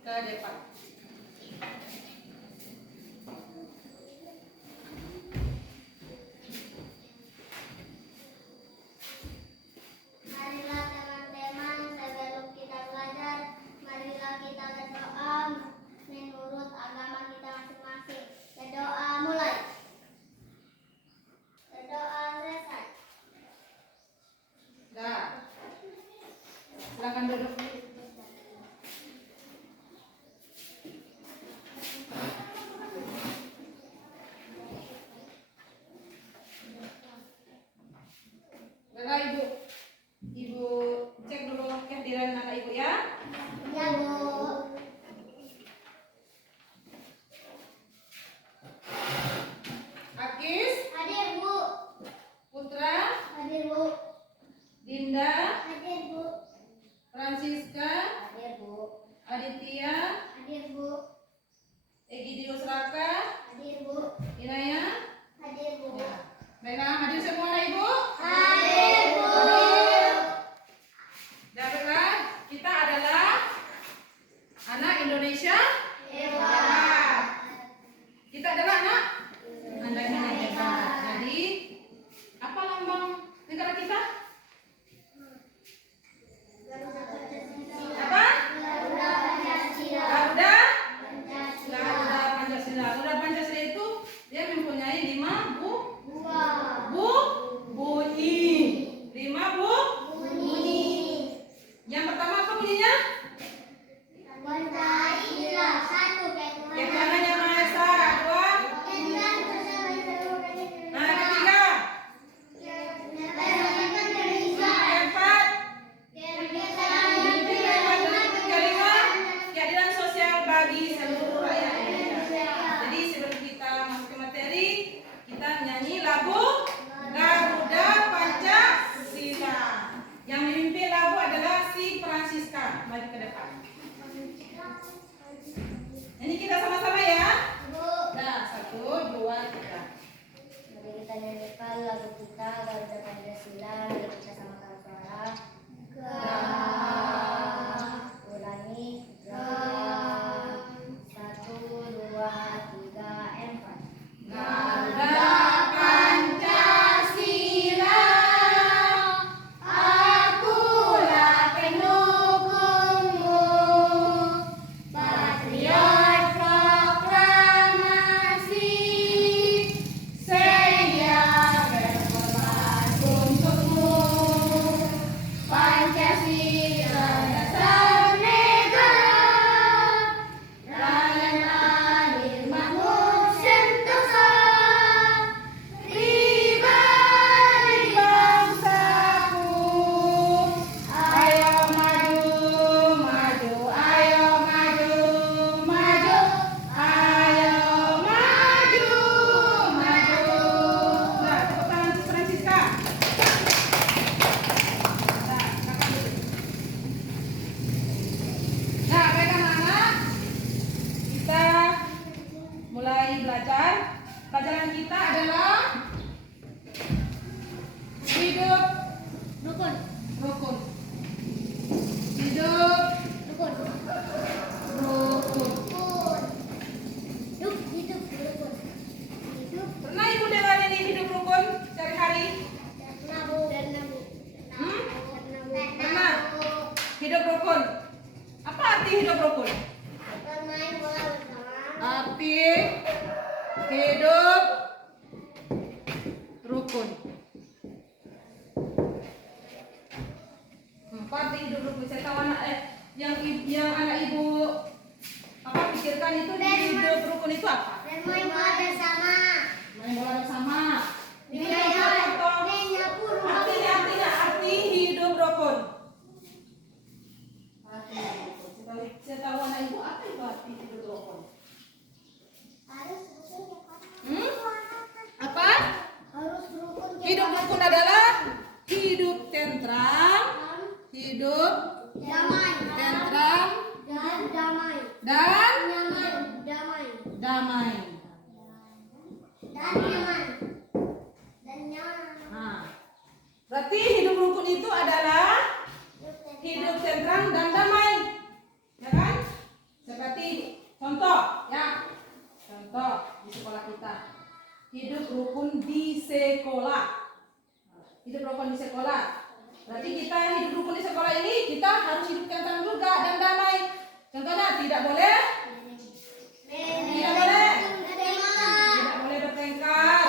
ke depan. Marilah teman-teman, sebelum kita belajar, marilah kita berdoa menurut agama kita masing-masing. Berdoa mulai. Berdoa selesai. Dah. Silakan duduk. Baiklah Ibu. Ibu cek dulu kehadiran anak Ibu ya. Ya, Bu. Akis, Hadir, Bu. Putra, Hadir, Bu. Dinda, Hadir, Bu. Francisca, Hadir, Bu. Aditya, Hadir, Bu. Egidius Raka, Hadir, Bu. Inaya. Hadir, Bu. Baiklah, hadir semua anak Ibu. Hadir, Bu. Baiklah, kita adalah anak Indonesia. Hebat. Kita adalah anak Indonesia hebat. Jadi, apa lambang negara kita? Apa? Garuda Pancasila. Garuda. Pancasila. Garuda Pancasila. Garuda Pancasila itu dia mempunyai 5 bunyi. 5 Bunyi. Yang pertama apa bunyinya? Pancasila. Satu, Yang Tuhan Yang Maha Esa. 2. Nah, yang ketiga. Yang 4. Kelima, keadilan sosial bagi seluruh rakyat Indonesia. Jadi sebelum kita masuk ke materi, kita nyanyi lagu Garuda Pancasila. Yang memimpin lagu adalah si Francisca. Mari ke depan. Nyanyi kita sama-sama ya. Nah, 1, 2, 3. Mari kita nyanyikan lagu kita Garuda Pancasila. Mari kita samakan suara. Ulangi. 1, 2, 3, 4. Garuda Pancasila, Akulah pendukungmu, patriot proklamasi, sedia berkorban untukmu. Pancasila dasar negara, rakyat adil makmur sentosa, pribadi bangsaku. Ayo maju, maju, ayo maju, maju, ayo maju, maju. Nah, tepuk tangan si Francisca. Nah, baik anak-anak, kita mulai belajar. Pelajaran kita adalah hidup Rukun, rukun. Hidup rukun, rukun. rukun. Hidup, rukun. Hidup, Pernah Ibu dengar ini hidup rukun sehari-hari? nabu, dan nabu. Pernah? Hidup rukun. Apa arti hidup rukun? Bermain bola bersama. Arti hidup rukun. Apa arti hidup rukun? Saya tahu anak yang anak Ibu apa pikirkan itu di hidup rukun itu apa? Bermain bola bersama. Main bola bersama. Ini Menyapu rumah. arti hidup rukun. Arti hidup rukun. Saya tahu anak Ibu apa itu arti hidup rukun? Harus rukun ya, Pak. Apa? Harus rukun ya, Hidup Pak. rukun adalah hidup tentram, hidup Damai. tentram Dan damai. dan Nyaman. Damai. damai. Dan nyaman. Dan nyaman. Nah, berarti hidup rukun itu adalah hidup tentram dan damai, ya kan? hidup rukun di sekolah. Hidup rukun di sekolah. Berarti kita hidup rukun di sekolah ini kita harus hidup tentram juga dan damai. Contohnya tidak boleh bertengkar,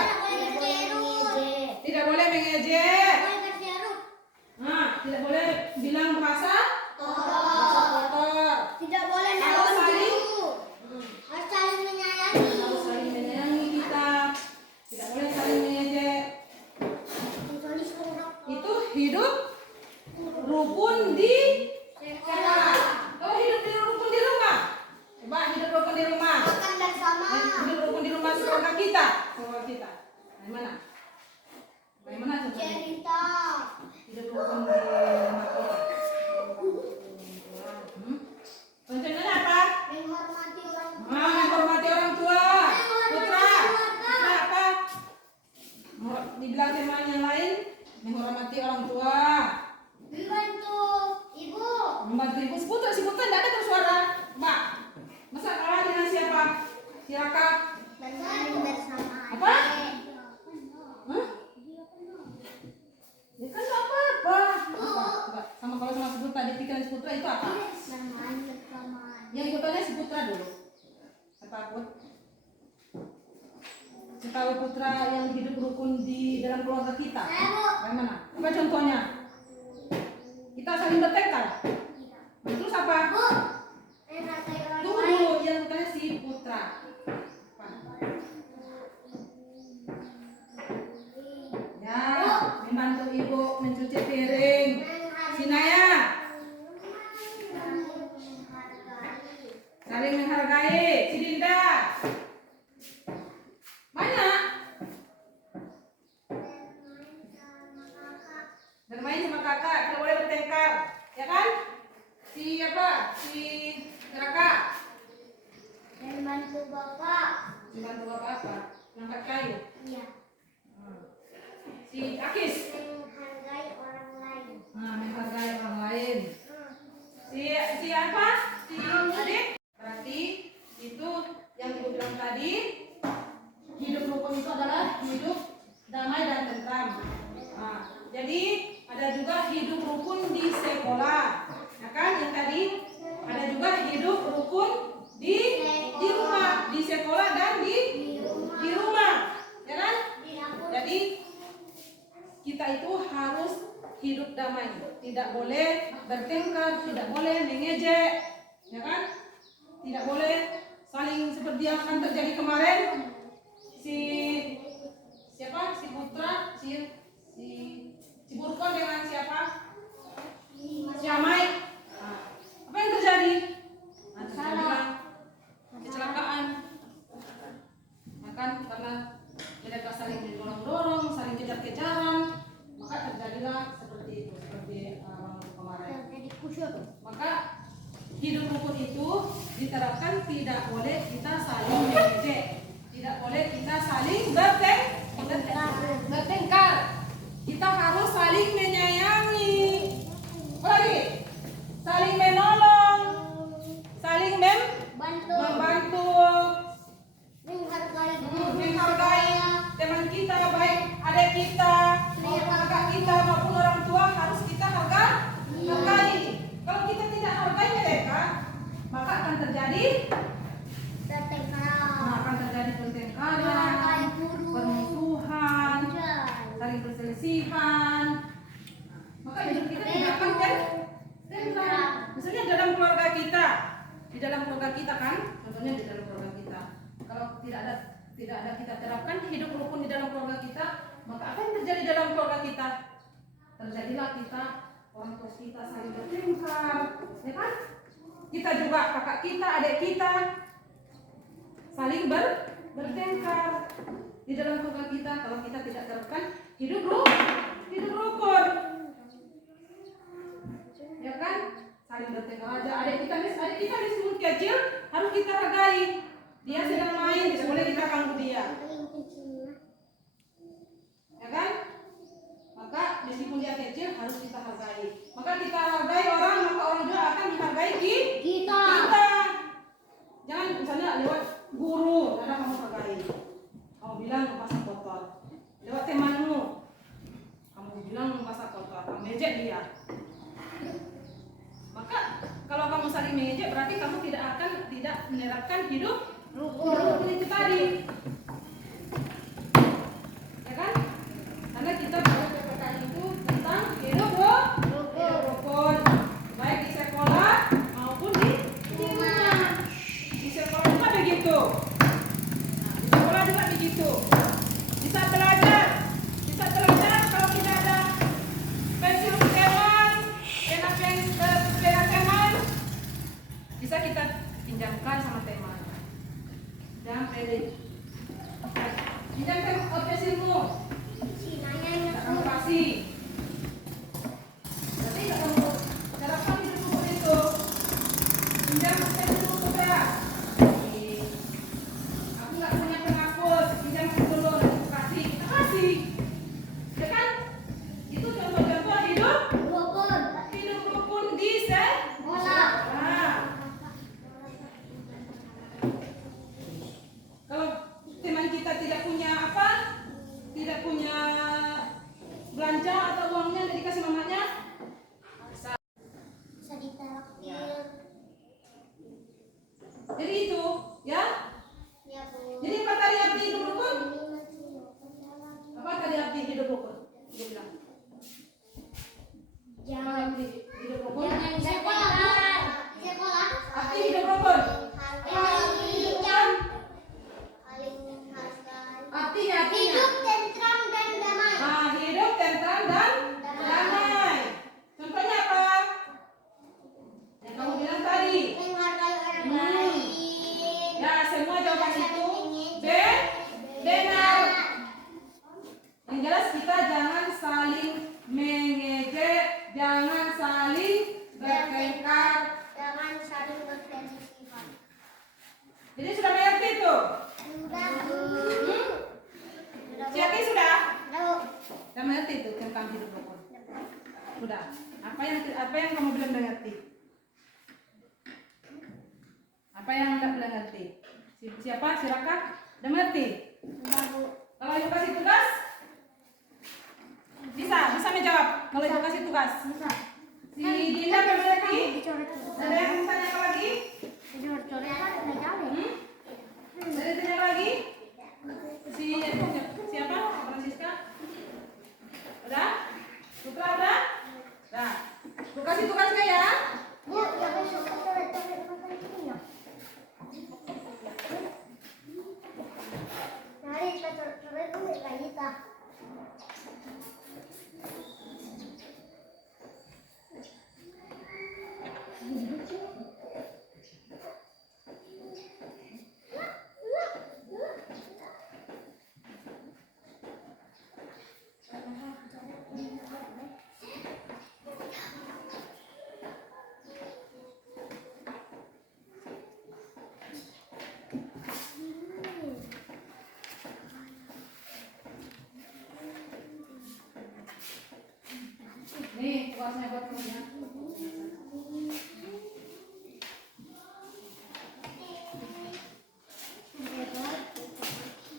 tidak boleh mengejek, tidak boleh bilang bahasa kotor, tidak boleh harus saling harus saling menyayangi kita, tidak boleh saling mengejek. Itu hidup rukun di sekolah. Kalau hidup di rukun di rumah, coba hidup rukun di rumah. makan bersama. Hidup rukun di rumah keluarga kita. Bagaimana? Bagaimana contohnya? Cerita. Hidup rukun di rumah kita. Contohnya apa? Menghormati orang tua. Menghormati orang tua. Putra apa? Dibilang teman yang lain, menghormati orang tua. Membantu ibu. Membantu ibu. Si putra tidak ada bersuara. Mbak, masa kalah dengan siapa? Si Raka. Bermain bersama. Apa? Hah? Ya kan nggak apa-apa. Apa? Coba. Kalau sama si putra, di pikiran si putra itu apa? Bermain bersama. Yang ikutannya si putra dulu. Siapa Put? Si tahu putra yang hidup rukun di dalam keluarga kita. Saya, Bu. Bagaimana? Apa contohnya? Kita saling bertengkar. Terus apa? Bu. Menghargai orang Tunggu lain. dulu, yang ikutannya si putra. Apa? Ya, membantu ibu mencuci piring. Sinaya, saling menghargai. Si Dinda, banyak. Bermain sama kakak, tidak boleh bertengkar, ya kan? Siapa? Si Raka. Membantu bapak. Membantu bapak apa? Angkat kayu. Iya. Si Akis. Menghargai orang lain. Menghargai orang lain. Si apa? Si adik. Berarti itu yang ibu bilang tadi, hidup rukun itu adalah hidup damai dan tentram. Jadi ada juga hidup rukun di sekolah, ya kan? Yang tadi ada juga hidup rukun di rumah, di sekolah dan di rumah, ya kan? Jadi kita itu harus hidup damai, tidak boleh bertengkar, tidak boleh mengejek, ya kan? Tidak boleh saling seperti yang akan terjadi kemarin. Si putra, si Burkon dengan siapa? Si Amai. Apa yang terjadi? Terjadilah kecelakaan. Kan karena mereka saling dorong-dorong, saling kejar-kejaran, maka terjadilah seperti itu, seperti kemarin. Maka hidup rukun itu diterapkan, tidak boleh kita saling mengejek, tidak boleh kita saling bertengkar. Kita harus saling menyayangi. Apa lagi? Saling menolong, saling membantu. Menghargai teman kita, baik adik kita, maupun kakak kita, maupun orang tua, harus kita hargai. Kalau kita tidak hargai mereka, maka akan terjadi pertengkaran, permusuhan, saling perselisihan. Maka hidup kita tidak akan tentram. Misalnya dalam keluarga kita, kan, contohnya di dalam keluarga kita. Kalau tidak ada kita terapkan hidup rukun di dalam keluarga kita, maka apa yang terjadi dalam keluarga kita? Terjadilah kita, orang tua kita saling bertengkar, ya kan? Kita juga, kakak kita, adik kita saling bertengkar di dalam keluarga kita. Kalau kita tidak terapkan hidup rukun, ya kan? Saling bertengkar aja. Adik kita masih kecil, harus kita hargai. Dia sedang main, tidak boleh kita ganggu dia, ya kan? Maka meskipun dia kecil harus kita hargai. Maka kita hargai orang, maka orang juga akan menghargai kita. Jangan misalnya lewat guru, karena kamu hargai. Kamu bilang pas tidak menerapkan hidup rukun itu tadi. Ya kan? Karena kita pada PPKN itu tentang hidup rukun, baik di sekolah maupun di rumah. Di sekolah juga begitu. Nah, di sekolah juga begitu. Bisa belajar kalau tidak ada pensil teman, pena teman, bisa kita pinjamkan sama teman. Jangan pede. Pinjamkan pensilmu, kamu kasih. Tapi kalau terapkan hidup rukun itu, pinjam pensilmu sudah. Aku nggak punya penghapus, pinjamkan dulu, aku kasih, kita kasih. Ya kan? Itu contoh-contoh hidup rukun di sekolah. Nah, kalau teman kita tidak punya tidak punya belanja atau uangnya tidak dikasih mamanya, bisa. Bisa ditraktir. Jadi itu, ya. Ya, Bu. Jadi apa tadi arti hidup rukun? Ini masih lagi. Apa tadi arti hidup rukun? Dia bilang. Apa Jangan arti hidup rukun? jangan sekolah. Sekolah. Arti hidup rukun. Saling menghargai. Artinya. Hidup tentram dan damai. Nah, hidup tentram dan damai. Contohnya apa? Yang kamu bilang tadi. Menghargai orang lain. Ya, semua jawaban itu benar. Yang jelas kita jangan saling mengejek, jangan saling bertengkar. Jangan saling berselisih. Jadi sudah mengerti itu? Sudah. Siapa sudah? Tahu. Sudah mengerti itu tentang hidup rukun? Sudah. Apa yang kamu belum mengerti? Apa yang Anda belum mengerti? Siapa? Silakan. Sudah mengerti? Tahu. Kalau ibu kasih tugas, bisa menjawab. Kalau ibu kasih tugas, si Dinda mengerti? Ada yang tanya apa lagi? Ada yang tanya lagi? Siapa? Francisca? Udah? Putra udah? Nah, bu kasih tugasnya ya. Bu, yang besok coret-coret makan ini ya. Mari kita coret-coret dulu lagi kah? Nih, tugasnya buat kamu ya.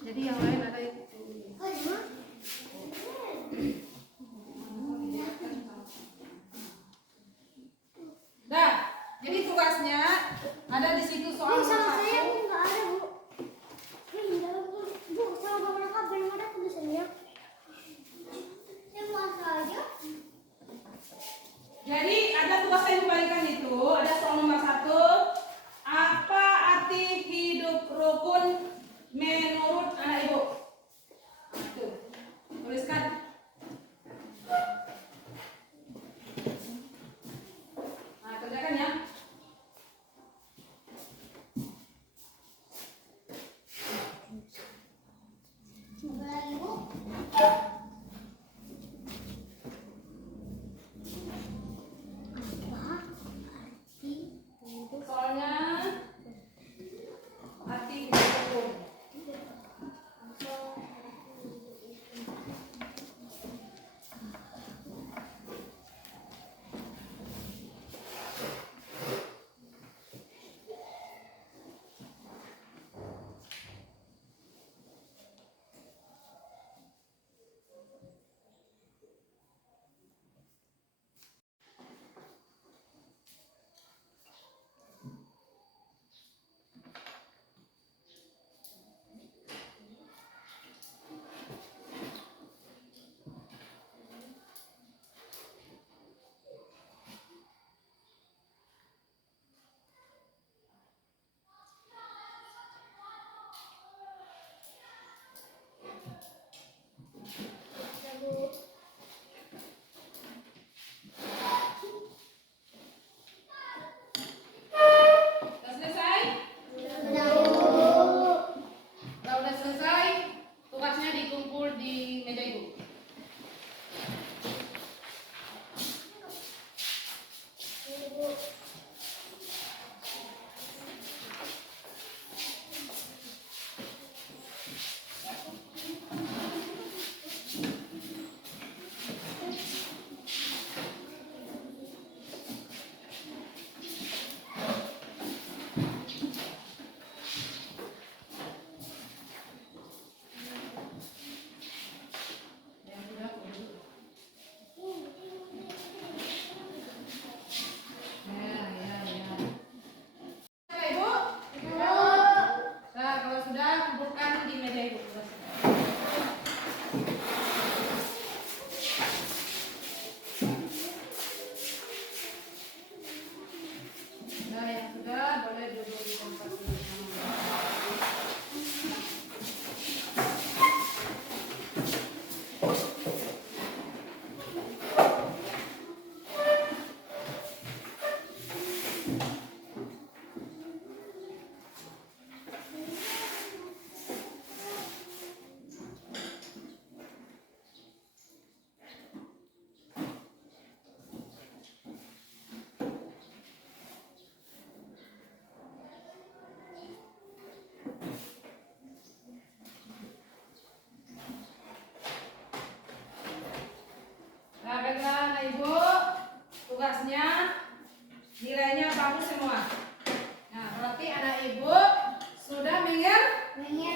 Jadi yang lain ada itu. Dah, jadi tugasnya ada di situ soal Bu, sama saya satu. Bu nggak ada Bu. Ini dalam Bu sama Bang Raka belum ada tulisannya. Saya mau saja. Jadi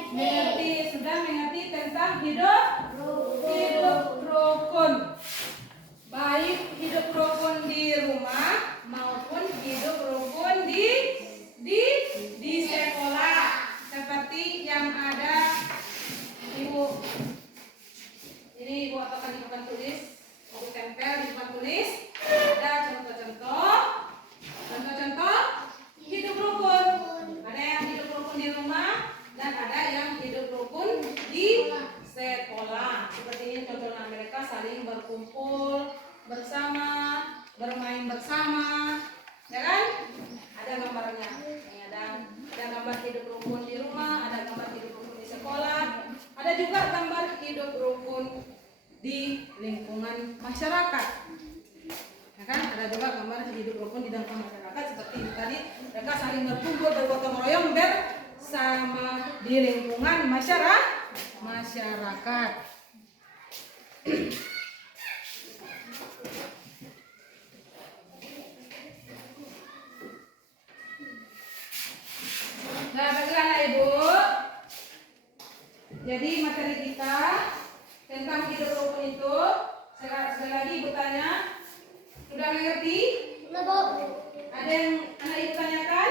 Sudah mengerti tentang hidup rukun. Baik hidup rukun di rumah maupun hidup rukun di sekolah. Seperti yang ada Ibu. Ini Ibu akan di papan tulis, Ibu tempel di papan tulis. Ada contoh-contoh hidup rukun. Ada yang hidup rukun di rumah dan ada yang hidup rukun di sekolah. Seperti ini contohnya, mereka saling berkumpul bersama, bermain bersama, ya kan? Ada gambarnya. Ini ada gambar hidup rukun di rumah, ada gambar hidup rukun di sekolah, ada juga gambar hidup rukun di lingkungan masyarakat. Ya kan? Ada juga gambar hidup rukun di lingkungan masyarakat seperti ini tadi, mereka saling berkumpul bergotong royong bersama di lingkungan masyarakat. Nah, bagaimana Ibu? Jadi materi kita tentang hidup rukun itu, sekali lagi Ibu tanya, sudah mengerti? Sudah, Bu. Ada yang anak Ibu tanyakan?